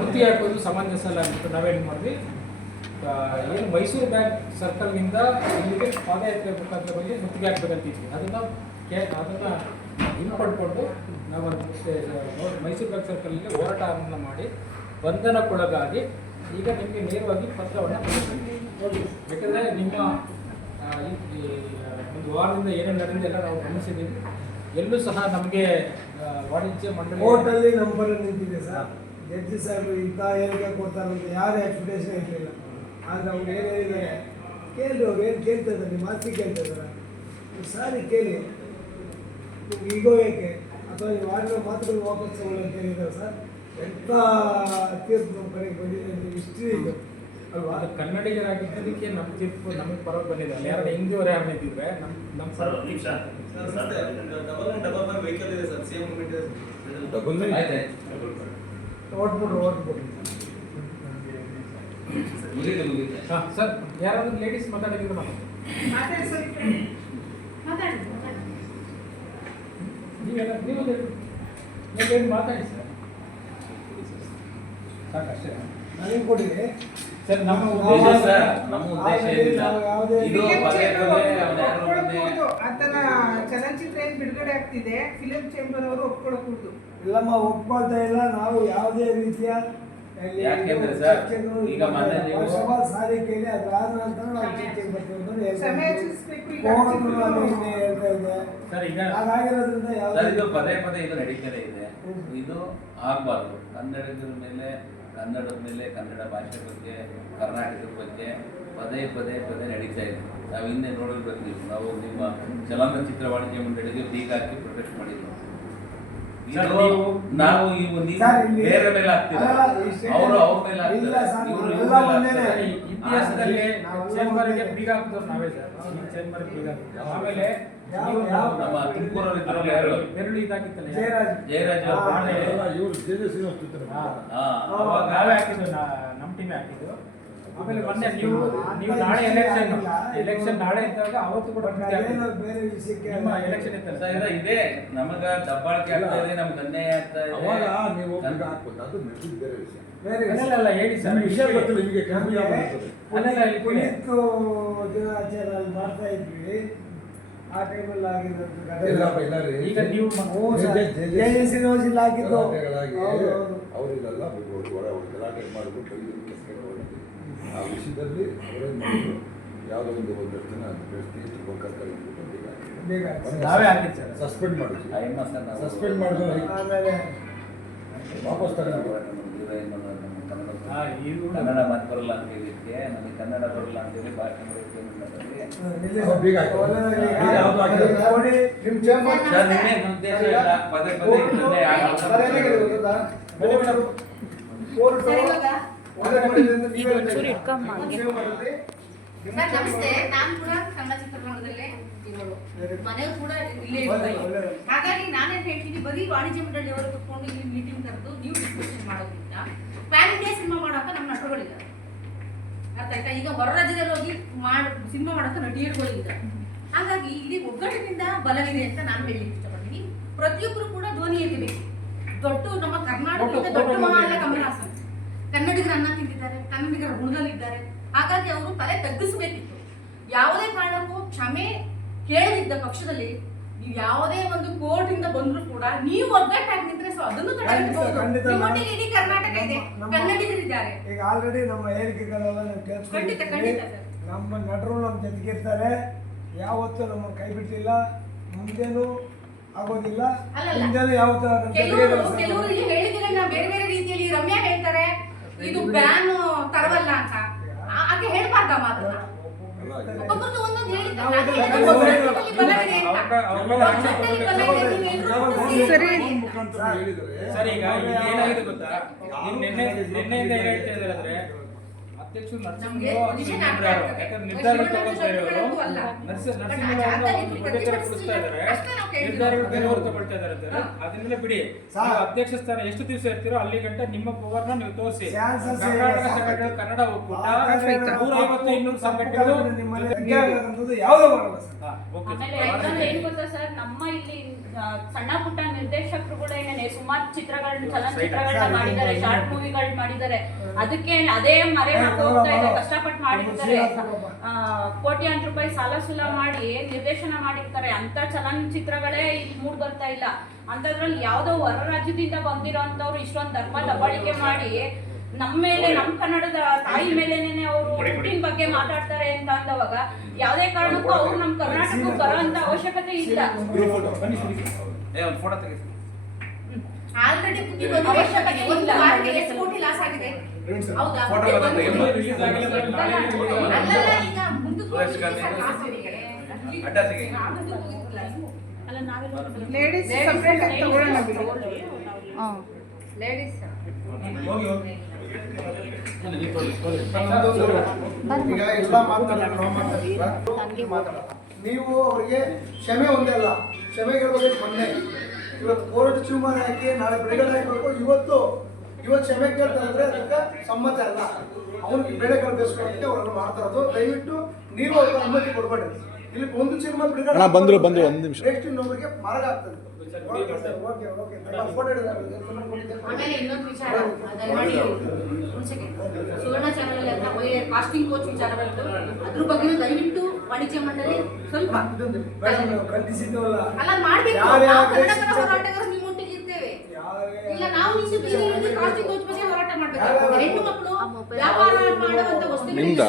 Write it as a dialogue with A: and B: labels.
A: ಮುತ್ತಿ ಹಾಕೋದು ಸಮಂಜಸ ಅಲ್ಲ ಅಂದ್ಬಿಟ್ಟು ನಾವೇನು ಮಾಡಿದ್ವಿ. ಏನು ಮೈಸೂರು ಬ್ಯಾಂಕ್ ಸರ್ಕಲ್ನಿಂದ ಇಲ್ಲಿಗೆ ಪಾದಯಾತ್ರೆ ಮುಖಾಂತರ ಬಗ್ಗೆ ಮುತ್ತಿಗೆ ಹಾಕ್ಬೇಕಂತಿದ್ವಿ ಅದನ್ನು ಕೇ, ಅದನ್ನು ಹಿಂಪಡ್ಕೊಂಡು ನಾವು ಮೈಸೂರು ಬ್ಯಾಂಕ್ ಸರ್ಕಲ್ನಲ್ಲಿ ಹೋರಾಟವನ್ನು ಮಾಡಿ ಬಂಧನಕ್ಕೊಳಗಾಗಿ ಈಗ ನಿಮಗೆ ನೇರವಾಗಿ ಪತ್ರವನ್ನು. ಯಾಕಂದರೆ ನಿಮ್ಮ ಒಂದು ವಾರದಿಂದ ಏನೇನು ನಡೆದಿದೆ ಎಲ್ಲ ನಾವು ಗಮನಿಸಿದ್ದೀವಿ. ಎಲ್ಲೂ ಸಹ ನಮಗೆ ವಾಣಿಜ್ಯ ಮಂಡಳಿ
B: ಹೋಟೆಲ್ ನಂಬರ್ ನಿಂತಿದೆ ಸರ್. ಜಡ್ಜಿ ಸಾಹೇಬರು ಇಂಥ ಹೇಳಿಕೆ ಕೊಡ್ತಾರೆ ಅಂತ ಯಾರು ಎಕ್ಸ್ಪೆಕ್ಟೇಷನ್ ಇರಲಿಲ್ಲ ಆದರೆ ಅವ್ರು ಏನು ಹೇಳಿದ್ದಾರೆ? ಕೇಳಿ ಅವ್ರು ಏನು ಕೇಳ್ತಾ ಇದ್ದಾರೆ ನಿಮ್ಮ ಮಾತಿ ಕೇಳ್ತಾ ಇದ್ದಾರೆ? ನೀವು ಸಾರಿ ಕೇಳಿ. ನಿಮ್ಗೆ ಈಗೋ ಏಕೆ? ಅಥವಾ ನೀವು ಆಡಿರೋ ಮಾತುಗಳು ವಾಪಸ್ ತಗೊಳ್ಳಿ ಅಂತ ಹೇಳಿದ್ದಾರೆ ಸರ್? ಎಂಥ ತೀರ್ಪು ನಮ್ಮ ಕಡೆಗೆ ಬಂದಿದೆ ಅಂತ ಹಿಸ್ಟ್ರಿ ಇದು. ಅಲ್ವಾ?
A: ಅದು ಕನ್ನಡಿಗರಾಗಿದ್ದದಕ್ಕೆ ನಮ್ಮ ತೀರ್ಪು ನಮಗೆ ಪರವಾಗಿ ಬಂದಿದೆ. ಅಲ್ಲಿ ಯಾರು ಹಿಂದಿಯವರು ಯಾರು ಇದ್ದಿದ್ರೆ ನಮ್ಮ ನಮ್ಮ
C: ಸರ್ ನಿಮಿಷ.
D: ಡಬಲ್ ಡಬಲ್ ವೆಹಿಕಲ್ ಇದೆ ಸರ್. ಸೇಮ್ ಇದೆ.
B: ಓಟ್ಬಿಡ್ರು ಓಟ್ಬಿಡ್ರು
A: ಹಾಂ ಸರ್ ಯಾರಾದ್ರೂ ಲೇಡೀಸ್ ಮಾತಾಡಿದ್ರು ನಾವು ನೀವೆಲ್ಲ ನೀವು ನೀವೇನು ಮಾತಾಡಿ ಸರ್ ಸಾಕಷ್ಟೇ.
B: ನನಗೆ ಕೊಟ್ಟಿದೆ?
A: ಸರ್ ನಮ್ಮ ಉದ್ದೇಶ
C: ಸರ್, ನಮ್ಮ ಉದ್ದೇಶ ಏನಿಲ್ಲ. ಇದು ಪದೇ ಪದೇ ಅವ್ನು ಯಾರೋ ಬಂದು
E: ಆತನ ಚಲನಚಿತ್ರ ಏನು ಬಿಡುಗಡೆ ಆಗ್ತಿದೆ? ಫಿಲಂ ಚೇಂಬರ್ ಅವರು ಒಪ್ಕೊಳಕೂಡ್ದು
B: ಇಲ್ಲಮ್ಮ ಒಪ್ಕೊಳ್ತಾ ಇಲ್ಲ. ನಾವು ಯಾವುದೇ ರೀತಿಯ
C: ಯಾಕೆಂದ್ರೆ ಸರ್, ಈಗ ಮೊನ್ನೆ ನೀವು-
B: ಸಾರಿ ಕೇಳಿ ಅದಾದ ನಂತರ ನಾವು ಚರ್ಚೆಗೆ ಬರ್ತೀವಿ ಅಂತ ಹೇಳ್ತಾ
E: ಸಮಯ
B: ಇದ್ದೀವಿ.
E: ಹೆಚ್ಚಿಸ್ಬೇಕು ಈಗ
B: ಹೇಳ್ತಾ
A: ಸರ್
B: ಹಾಗಾಗಿರೋದ್ರಿಂದ
C: ಇದು ಪದೇ ಪದೇ ಇದು ನಡೀತಾರೆ ಇದೆ. ಇದು ಆಗಬಾರ್ದು. ಕನ್ನಡಿಗರ ಮೇಲೆ ಕನ್ನಡದ ಮೇಲೆ ಕನ್ನಡ ಭಾಷೆ ಬಗ್ಗೆ, ಕರ್ನಾಟಕದ ಬಗ್ಗೆ ಪದೇ ಪದೇ ಪದೇ ನಡೀತಾ ಇದೆ. ನಾವು ಹಿಂದೆ ನೋಡಿರ್ಬೇಕು ನೀವು. ನಾವು ನಿಮ್ಮ ಚಲನಚಿತ್ರ ವಾಣಿಜ್ಯ ಮಂಡಳಿಗೆ ಬೀಗ ಹಾಕಿ ಪ್ರೊಟೆಸ್ಟ್ ಮಾಡಿದ್ವಿ
A: ನೀವು-
C: ಇವು
B: ಸರ್,
C: ಬೇರೆ ಮೇಲೆ
B: ಈ
C: ಅವರು ಅವ್ರ ಮೇಲೆ ಇವರು ಇವ್ರ.
A: ಈ ಇತಿಹಾಸದಲ್ಲಿ
B: ಚೇಂಬರ್
A: ಚೇಂಬರ್ಗೆ. ಬೀಗ ಹಾಕಿದವ್ರು ನಾವೇ ಈ ಬೀಗ ಹಾಕಿದ್ದು. ಆಮೇಲೆ
C: ನಮ್ಮ ತುಮಕೂರಲ್ಲಿ ಇದ್ರಲ್ಲಿ ಯಾರು?
A: ಬೆರಳು
B: ಜಯರಾಜ್ ಹಾ,
C: ಅವಾಗ
A: ನಾವೇ ಹಾಕಿದ್ದು ನಾ- ನಮ್ಮ ಟೀಮೇ ಹಾಕಿದ್ದು. ಆಮೇಲೆ ಮೊನ್ನೆ ನೀವು ನೀವು ನಾಳೆ ಎಲೆಕ್ಷನ್ ಎಲೆಕ್ಷನ್ ನಾಳೆ ಇದ್ದಾಗ ಅವತ್ತು ಕೂಡ
B: ಬೇರೆ ವಿಷಯಕ್ಕೆ
A: ಎಲೆಕ್ಷನ್ ಇತ್ತಲ್ಲ
C: ಸರ್, ಇಲ್ಲ, ಇದೆ ನಮಗ ದಬ್ಬಾಳಿಕೆ ಆಗ್ತಾ ಇದೆ ನಮ್ಗೆ ಅನ್ಯಾಯ ಆಗ್ತಾ ಇದೆ
F: ಅವಾಗ ನೀವು ಬೀಗ ಹಾಕ್ಬೋದು ಅದು ನಡೆದಿದ್ದು ಬೇರೆ ವಿಷಯ
B: ಬೇರೆ
A: ಅಲ್ಲ, ಅಲ್ಲ ಹೇಳಿ ಸರ್
F: ವಿಷಯ ಗೊತ್ತಿಲ್ಲ ನಿಮಗೆ
A: ಇಲ್ಲಿ
B: ದಿನಾಚರಣೆ ಮಾಡ್ತಾ ಇದ್ವಿ ಆ ಟೈಮಲ್ಲಿ ಆಗಿರೋದು
F: ಇಲ್ಲ.
A: ಈಗ ನೀವು.
F: ಅವರಿಗೆಲ್ಲ ಗಲಾಟೆ ಮಾಡಿಬಿಟ್ಟು ಹೋಗಿದ್ದು. ಆ ವಿಷಯದಲ್ಲಿ ಅವರೇನು ಮಾಡಿದ್ರು ಯಾವುದೋ ಒಂದು ಒಂದಷ್ಟು ಜನ
B: ಆಯ್ತು.
A: ನಾವೇ ಹಾಕಿದ್ದು ಸರ್
F: ಸಸ್ಪೆಂಡ್ ಮಾಡಿದ್ವಿ ಸಸ್ಪೆಂಡ್ ಮಾಡಿದ್ರು.
B: ಆಮೇಲೆ
F: ವಾಪಸ್ ತಗೊಂಡು
C: ಕನ್ನಡ ಮಾತು ಬರಲ್ಲ ಅಂತ ಹೇಳಿದ್ಕೆ ನಮಗೆ ಕನ್ನಡ ಬರಲ್ಲ ಅಂತ ಹೇಳಿ ಭಾಷೆ
F: ಅವ್ರು
C: ಪದೇ
G: ಒಂಚೂರು
B: ನಿಮ್ಮ
H: ಸರ್ ನಮಸ್ತೆ ನಾನು ಕೂಡ ಕನ್ನಡ ಚಿತ್ರರಂಗದಲ್ಲೇ ಇರೋಳು
B: Very
H: ಕೂಡ ಇಲ್ಲೇ ಹಾಗಾಗಿ ನಾನೇನ್ ಹೇಳ್ತೀನಿ ಬರೀ ವಾಣಿಜ್ಯ ಮಂಡಳಿಯವರು ಕುತ್ಕೊಂಡು ಇಲ್ಲಿ ಮೀಟಿಂಗ್ ಕರೆದು ನೀವು ಡಿಸ್ಕಷನ್ ಮಾಡೋದ್ರಿಂದ ಪ್ಯಾನ್ ಇಂಡಿಯಾ ಸಿನಿಮಾ ಮಾಡೋಕೆ ನಮ್ಮ ನಟರುಗಳಿದ್ದಾರೆ ಅರ್ಥ ಆಯ್ತಾ ಈಗ ಹೊರ ರಾಜ್ಯದಲ್ಲಿ ಹೋಗಿ ಮಾಡ್ ಸಿನಿಮಾ ಮಾಡೋಕೆ ನಟಿಯರುಗಳಿದ್ದಾರೆ ಹಾಗಾಗಿ ಇಲ್ಲಿ ಒಗ್ಗಟ್ಟಿನಿಂದ ಬಲವಿದೆ ಅಂತ ನಾನು ಹೇಳಲಿಕ್ಕೆ ಇಷ್ಟಪಡ್ತೀನಿ ಪ್ರತಿಯೊಬ್ಬರು ಕೂಡ ಧ್ವನಿ ಎತ್ತಬೇಕು ದೊಡ್ಡ ನಮ್ಮ ಕರ್ನಾಟಕದ ದೊಡ್ಡ ಮಹಾನ ಕಮಲ ಕನ್ನಡಿಗರ ಅನ್ನ ತಿಂದಿದ್ದಾರೆ ಕನ್ನಡಿಗರ ಗುಣದಲ್ಲಿದ್ದಾರೆ. ಹಾಗಾಗಿ ಅವರು ತಲೆ ತಗ್ಗಿಸಬೇಕಿತ್ತು. ಯಾವುದೇ ಕಾರಣಕ್ಕೂ ಕ್ಷಮೆ ಕೇಳದಿದ್ದ ಪಕ್ಷದಲ್ಲಿ ನೀವು ಯಾವುದೇ ಒಂದು ಕೋರ್ಟ್ ಇಂದ ಬಂದ್ರು ಕೂಡ ನೀವು ಒಗ್ಗಟ್ಟಾಗಿ ನಿಂತ್ರೆ ಸೊ ಅದನ್ನು ತಡೆಗಟ್ಟಬಹುದು. ಇಡೀ ಕರ್ನಾಟಕ ಇದೆ. ಕನ್ನಡಿಗರಿದ್ದಾರೆ.
B: ಈಗ ಆಲ್ರೆಡಿ ನಮ್ಮ ಏರಿಕೆಗಳೆಲ್ಲ
H: ಖಂಡಿತ, ಖಂಡಿತ
B: ನಮ್ಮ ನಟರು ನಮ್ಮ ಜೊತೆಗಿರ್ತಾರೆ. ಯಾವತ್ತೂ ನಮ್ಮ ಕೈ ಬಿಟ್ಟಿಲ್ಲ. ಮುಂದೇನು ಆಗೋದಿಲ್ಲ. ಯಾವತ್ತೂ
H: ಕೆಲವರು ಹೇಳಿದ್ರೆ ಬೇರೆ ಬೇರೆ ರೀತಿಯಲ್ಲಿ ರಮ್ಯಾ ಹೇಳ್ತಾರೆ. ಇದು ಬ್ಯಾನ್ ತರವಲ್ಲ ಅಂತ. ಹಾಗೆ ಹೇಳ್ಬಾರ್ದ ಮಾತ್ರ. ಒಂದೊಂದು ಹೇಳಿದ್ದಾರೆ. ಎಲ್ರೂ
G: ಸರಿ.
A: ಈಗ ಏನಾಗಿದೆ ಗೊತ್ತಾ? ನಿನ್ನೆ ನಿನ್ನೆಯಿಂದ ಏನ್ ಹೇಳ್ತಾ ಇದ್ರೆ ಅಂದ್ರೆ ಅಧ್ಯಕ್ಷರು ತಗೊಳ್ತಾ ಕಡೆ ಇದ್ದಾರೆ. ಅದನ್ನೆಲ್ಲ ಬಿಡಿ. ಅಧ್ಯಕ್ಷ ಸ್ಥಾನ ಎಷ್ಟು ದಿವಸ ಇರ್ತೀರೋ ಅಲ್ಲಿ ಗಂಟ ನಿಮ್ಮ ನ ನೀವು ತೋರಿಸಿ. ಕರ್ನಾಟಕ ಸಂಘಟನೆ ಕನ್ನಡ ಒಕ್ಕೂಟ ನೂರ ಐವತ್ತು ಇನ್ನೂರು ಸಂಘಟನೆಗಳು.
B: ಸರ್.
A: ಓಕೆ.
G: ಆಮೇಲೆ ಇನ್ನೊಂದು ಏನ್ ಗೊತ್ತಾ ಸರ್? ನಮ್ಮ ಇಲ್ಲಿ ಸಣ್ಣ ಪುಟ್ಟ ನಿರ್ದೇಶಕರುಗಳೇನೆ ಸುಮಾರು ಚಿತ್ರಗಳನ್ನ ಚಲನಚಿತ್ರಗಳನ್ನ ಮಾಡಿದ್ದಾರೆ ಶಾರ್ಟ್ ಮೂವಿಗಳು ಮಾಡಿದ್ದಾರೆ. ಅದಕ್ಕೆ ಅದೇ ಮರೆ ಹಾಕಿ ಹೋಗ್ತಾ ಇದೆ ಕಷ್ಟಪಟ್ಟು ಮಾಡಿರ್ತಾರೆ. ಆ, ಕೋಟ್ಯಾಂತರ ರೂಪಾಯಿ ಸಾಲ ಸುಲ ಮಾಡಿ ನಿರ್ದೇಶನ ಮಾಡಿರ್ತಾರೆ. ಅಂತ ಚಲನಚಿತ್ರಗಳೇ ಇಲ್ಲಿ ಮೂಡ್ ಬರ್ತಾ ಇಲ್ಲ. ಅಂತದ್ರಲ್ಲಿ ಯಾವ್ದೋ ಹೊರ ರಾಜ್ಯದಿಂದ ಬಂದಿರೋಂಥವ್ರು ಇಷ್ಟೊಂದು ಧರ್ಮ ದಬ್ಬಾಳಿಕೆ ಮಾಡಿ ನಮ್ಮ ಮೇಲೆ ನಮ್ಮ ಕನ್ನಡದ ತಾಯಿ ಮೇಲೆನೆ ಅವರು ಹುಟ್ಟಿನ ಬಗ್ಗೆ ಮಾತಾಡ್ತಾರೆ ಅಂತ ಅಂದವಾಗ ಯಾವುದೇ ಕಾರಣಕ್ಕೂ ಅವ್ರು ನಮ್ಮ ಕರ್ನಾಟಕಕ್ಕೆ ಬರೋ ಅಂತ ಅವಶ್ಯಕತೆ ಇಲ್ಲ.
D: ಒಂದು
H: ಒಂದು. ವಾರಕ್ಕೆ ಎಷ್ಟು ಕೋಟಿ ಲಾಸ್ ಆಗಿದೆ. ಹೌದಾ. ಅಲ್ಲಲ್ಲ, ಈಗ
I: ಲೇಡೀಸ್ ಸಪ್ರೇಟ್ ಆಗಿ ತಗೊಳ್ಳೋಣ ಬಿಡಿ.
H: ಲೇಡೀಸ್
J: ಈಗ ಎಲ್ಲ ಮಾತಾಡೋಣ ನಾವು ಅವರಿಗೆ ಕ್ಷಮೆ ಒಂದೇ ಅಲ್ಲ. ಕ್ಷಮೆಗೆ ಬಗ್ಗೆ ಮೊನ್ನೆ. ಇವತ್ತು ಕೋರ್ಟ್ ಚುಮಾರಿ ಹಾಕಿ ನಾಳೆ ಬಿಡುಗಡೆ ಹಾಕಬೇಕು ಇವತ್ತು ಇವತ್ತು ಕ್ಷಮೆ ಕೇಳ್ತಾರೆ ಅಂದ್ರೆ ಅದಕ್ಕೆ ಸಮ್ಮತ ಅಲ್ಲ. ಅವ್ರಿಗೆ ಬೆಳೆ ಕಳಿಸ್ಕೊಳಕ್ಕೆ ಅವ್ರನ್ನ ಮಾಡ್ತಾ ಇರೋದು ದಯವಿಟ್ಟು ನೀವು ಅವ್ರಿಗೆ ಅನುಮತಿ ಕೊಡಬೇಡಿ. ಇಲ್ಲಿ ಒಂದು ಸಿನಿಮಾ ಬಿಡುಗಡೆ
B: ಅಣ್ಣ, ಬಂದ್ರು, ಬಂದ್ರು, ಒಂದ್ ನಿಮಿಷ.
J: ನೆಕ್ಸ್ಟ್ ಇನ್ನೊಬ್ಬರಿಗೆ ಮಾರ್ಗ ಆಗ್ತದೆ.
H: ಸುವರ್ಣ ಚಾನಲ್ ಅಲ್ಲಿ ಅಂತ ಕಾಸ್ಟಿಂಗ್ ಕೋಚ್ ವಿಚಾರ ಬಂತು ಅದ್ರ ಬಗ್ಗೆ ದಯವಿಟ್ಟು ವಾಣಿಜ್ಯ ಮಂಡಳಿ ಸ್ವಲ್ಪ ಅಲ್ಲ ಮಾಡ್ಬೇಕು
J: ಯಾರೇ
H: ನಾವು
J: ಆಗ್ಲಿ
H: ಕನ್ನಡ ಹೋರಾಟಗಾರರು ನಿಮ್ಮೊಟ್ಟಿಗೆ ಇರ್ತೇವೆ. ಇಲ್ಲ ನಾವು ನಿಂತು ಬೀದಿಯಲ್ಲಿ ಕಾಸ್ಟಿಂಗ್ ಕೋಚ್ ಬಗ್ಗೆ ಹೋರಾಟ ಮಾಡ್ಬೇಕು. ಹೆಣ್ಣು ಮಕ್ಕಳು ವ್ಯಾಪಾರ ಮಾಡುವಂತ ವಸ್ತುಗಳಿಗೆ
B: ನಿಮ್ದಾ?